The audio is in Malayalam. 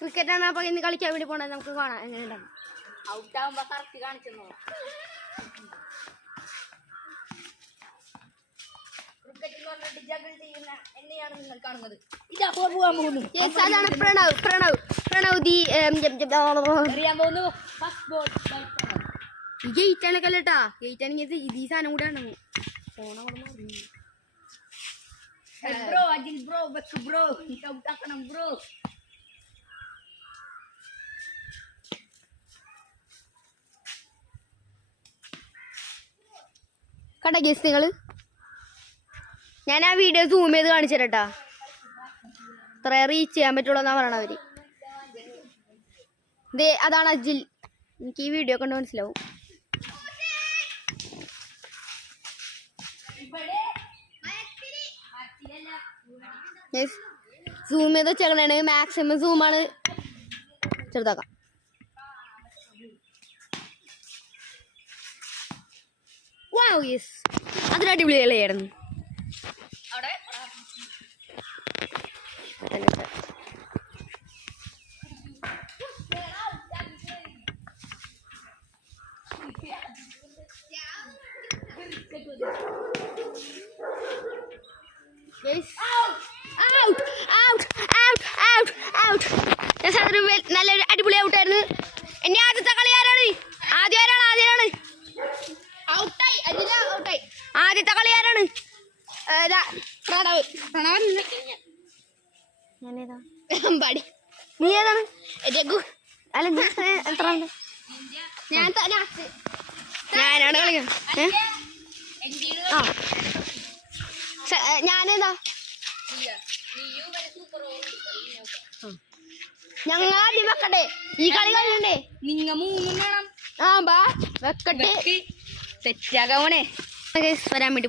ക്രിക്കറ്റ് ആണ്. അപ്പൊ ഇന്ന് കളിക്കാൻ വേണ്ടി പോണത്. നമുക്ക് കാണാം എങ്ങനെയുണ്ടാവും. ഔട്ടാകുമ്പോ കറക്റ്റ് കാണിച്ചെന്നോ. എന്നെയാണ് നിങ്ങൾ കാണുന്നത്. ഇതാ പോകാൻ പോകുന്നു. അതാണ് പ്രണവ് എറിയാൻ പോകുന്നു. ഫസ്റ്റ് ബോൾ ഈ ഗേറ്റ് ആണൊക്കെ അല്ലേട്ടാ. ഗേറ്റ് ആണെങ്കിൽ ഈ സാധനം കൂടെ ആണ്. ബ്രോ അജിൽ ബ്രോ വെക്ക് ബ്രോ ഔട്ടാക്കണം ബ്രോ. കണ്ട ഗേസ് നിങ്ങള്. ഞാൻ ആ വീഡിയോ സൂം ചെയ്ത് കാണിച്ചു തരട്ടാ. ഇത്ര റീച്ച് ചെയ്യാൻ പറ്റുള്ളൂ എന്നാ പറയണ അവര്. അതാണ് അജിൽ. എനിക്ക് ഈ വീഡിയോ കൊണ്ട് മനസ്സിലാവും. സൂം ചെയ്ത് വെച്ചേക്കണേ. മാക്സിമം സൂമാണ്. ചെറുതാക്കാം. വാവ് യെസ്, അതൊരു അടിപൊളി കളിയായിരുന്നു. നല്ലൊരു അടിപൊളി ഔട്ടായിരുന്നു. ഇനി ആദ്യത്തെ കളി ആരാണ്? ആദ്യമാണ് ആദ്യത്തെ കളി ആരാണ്? നീ ഏതാണ്? രഘു അല്ല, എത്ര ഞാനാണ് കളിക്കുന്നത്. ഞാനേതാ? ഞങ്ങൾ ആദ്യം വെക്കട്ടെ. ഈ കളി കളിയണ്ടേ? നിങ്ങ മൂന്നും വേണം. ബാ വെക്കട്ടെ. സെറ്റാകാവണേ വരാൻ വേണ്ടി